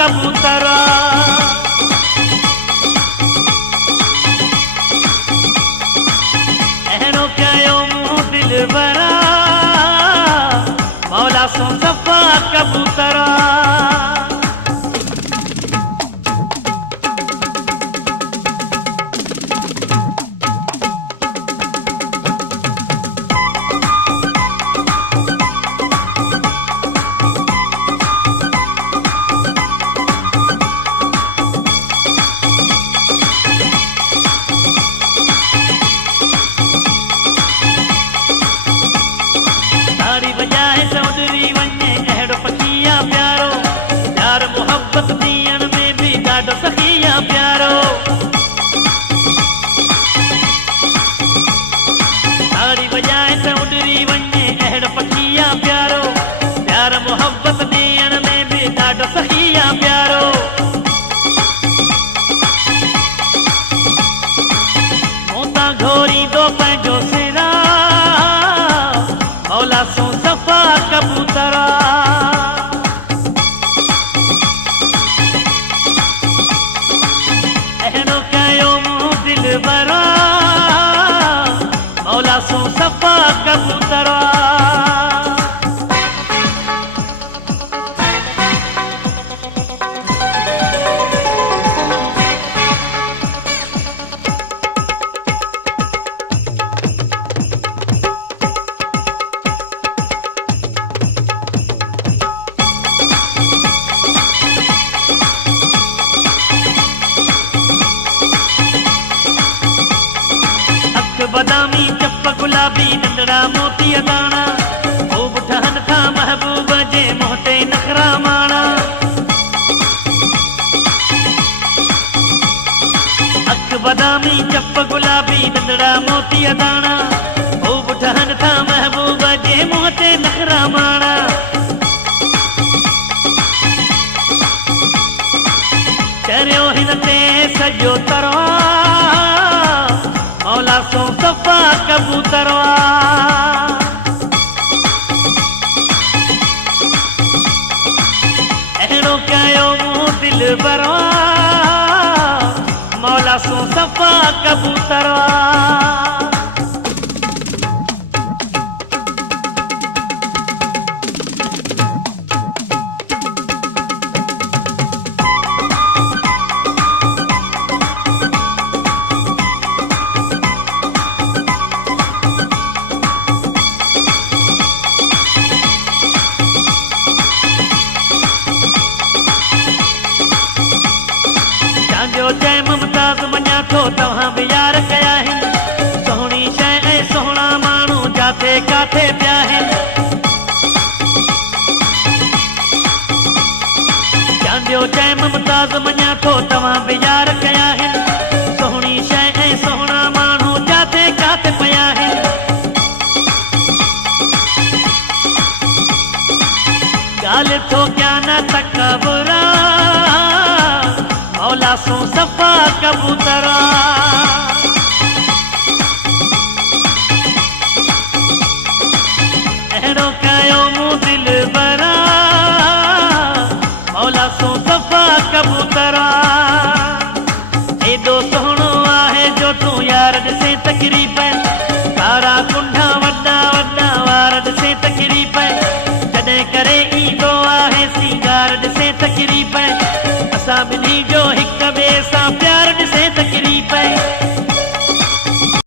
कबूतरा अहिड़ो कयो मूं दिलबरा मौला सो सफ़ा कबूतरा कबूतरा अहिड़ो कयो मूं दिलबरा मौला सो सफ़ा कबूतरा बदामी चप गुलाबी नंढड़ा मोती दाणा खूब ठहन था महबूब जे मोहते नखरा माणा अख बदामी चप गुलाबी नंढड़ा मोती दाणा खूब ठहन था महबूब जे मोहते नखरा माणा चरियो हिन ते सॼो तरवा मौला सो सफ़ा कबूतरा अहिड़ो कयो मूं दिलबरा मौला सो सफ़ा कबूतरा जय मुमताज़ मञा थो तव्हां बि यार कया आहिनि सोहणी शइ ऐं सोहणा माण्हू जाते काथे पिया आहिनि चांदियो जय मुमताज़ मञा थो तव्हां बि यार कया आहिनि सोहणी शइ ऐं सोहणा माण्हू जाते काथे पिया आहिनि ॻाल्हि थो कया न तकबुरा मौला सो सफ़ा कबूतरा अहिड़ो कयो मूं दिलबरा मौला सो सफ़ा कबूतरा एॾो सोहणो आहे जो तूं यार ॾिसे तकरीफ़ कारा कुंडा वॾा वॾा वार ॾिसे तकरीफ़ जॾहिं करे